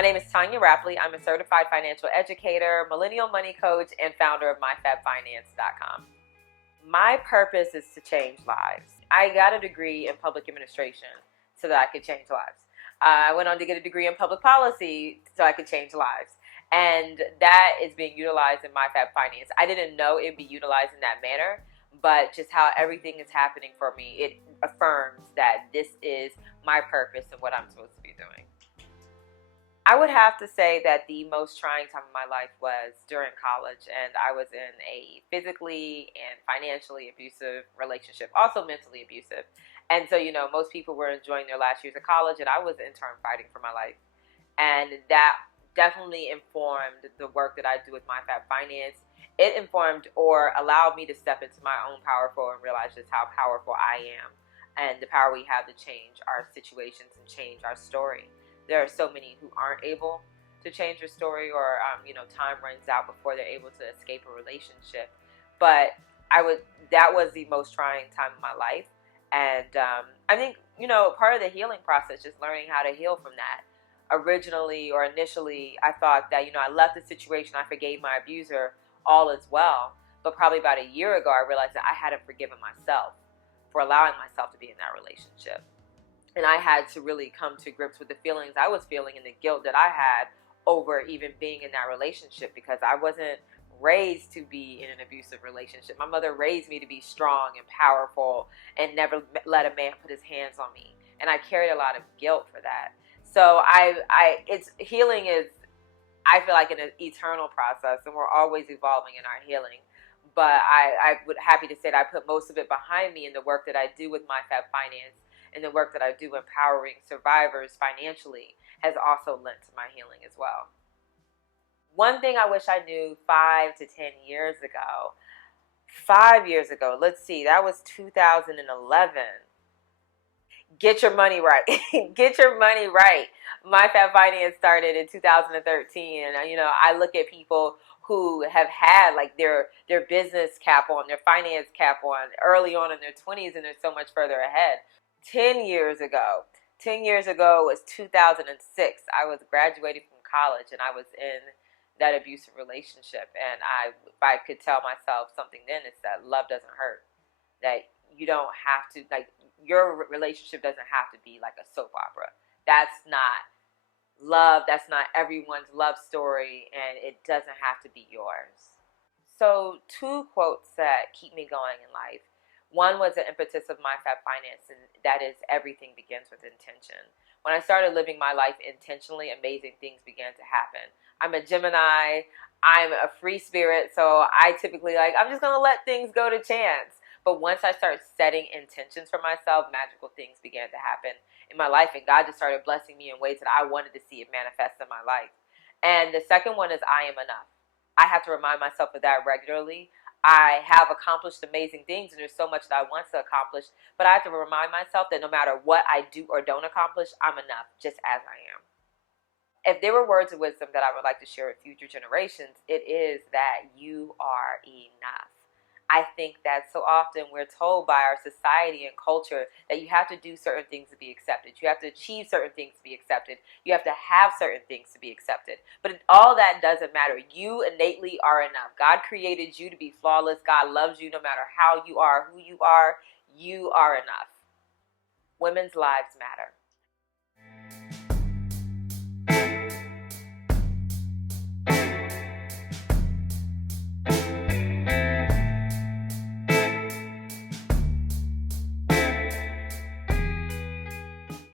My name is Tonya Rapley. I'm a certified financial educator, millennial money coach, and founder of myfabfinance.com. My purpose is to change lives. I got a degree in public administration so that I could change lives. I went on to get a degree in public policy so I could change lives. And that is being utilized in MyFab Finance. I didn't know it would be utilized in that manner, but just how everything is happening for me, it affirms that this is my purpose and what I'm supposed to be doing. I would have to say that the most trying time of my life was during college, and I was in a physically and financially abusive relationship, also mentally abusive. And so, most people were enjoying their last years of college, and I was in turn fighting for my life. And that definitely informed the work that I do with MyFab Finance. It informed or allowed me to step into my own powerful and realize just how powerful I am and the power we have to change our situations and change our story. There are so many who aren't able to change their story, or time runs out before they're able to escape a relationship. But that was the most trying time of my life, and I think part of the healing process, just learning how to heal from that. Originally or initially, I thought that I left the situation, I forgave my abuser, all is well. But probably about a year ago, I realized that I hadn't forgiven myself for allowing myself to be in that relationship. And I had to really come to grips with the feelings I was feeling and the guilt that I had over even being in that relationship, because I wasn't raised to be in an abusive relationship. My mother raised me to be strong and powerful and never let a man put his hands on me. And I carried a lot of guilt for that. So healing is, I feel like, an eternal process, and we're always evolving in our healing. But I would happy to say that I put most of it behind me in the work that I do with MyFab Finance, and the work that I do empowering survivors financially has also lent to my healing as well. One thing I wish I knew 5 to 10 years ago. 5 years ago, let's see, that was 2011. Get your money right. Get your money right. MyFab Finance started in 2013, and I look at people who have had like their business cap on, their finance cap on early on in their 20s, and they're so much further ahead. 10 years ago was 2006. I was graduating from college, and I was in that abusive relationship. And if I could tell myself something then, it's that love doesn't hurt. That you don't have to, your relationship doesn't have to be like a soap opera. That's not love. That's not everyone's love story, and it doesn't have to be yours. So 2 quotes that keep me going in life. One was the impetus of MyFab Finance, and that is, everything begins with intention. When I started living my life intentionally, amazing things began to happen. I'm a Gemini. I'm a free spirit, so I typically I'm just going to let things go to chance. But once I started setting intentions for myself, magical things began to happen in my life, and God just started blessing me in ways that I wanted to see it manifest in my life. And the second one is, I am enough. I have to remind myself of that regularly. I have accomplished amazing things, and there's so much that I want to accomplish, but I have to remind myself that no matter what I do or don't accomplish, I'm enough just as I am. If there were words of wisdom that I would like to share with future generations, it is that you are enough. I think that so often we're told by our society and culture that you have to do certain things to be accepted. You have to achieve certain things to be accepted. You have to have certain things to be accepted. But all that doesn't matter. You innately are enough. God created you to be flawless. God loves you no matter how you are, who you are. You are enough. Women's lives matter.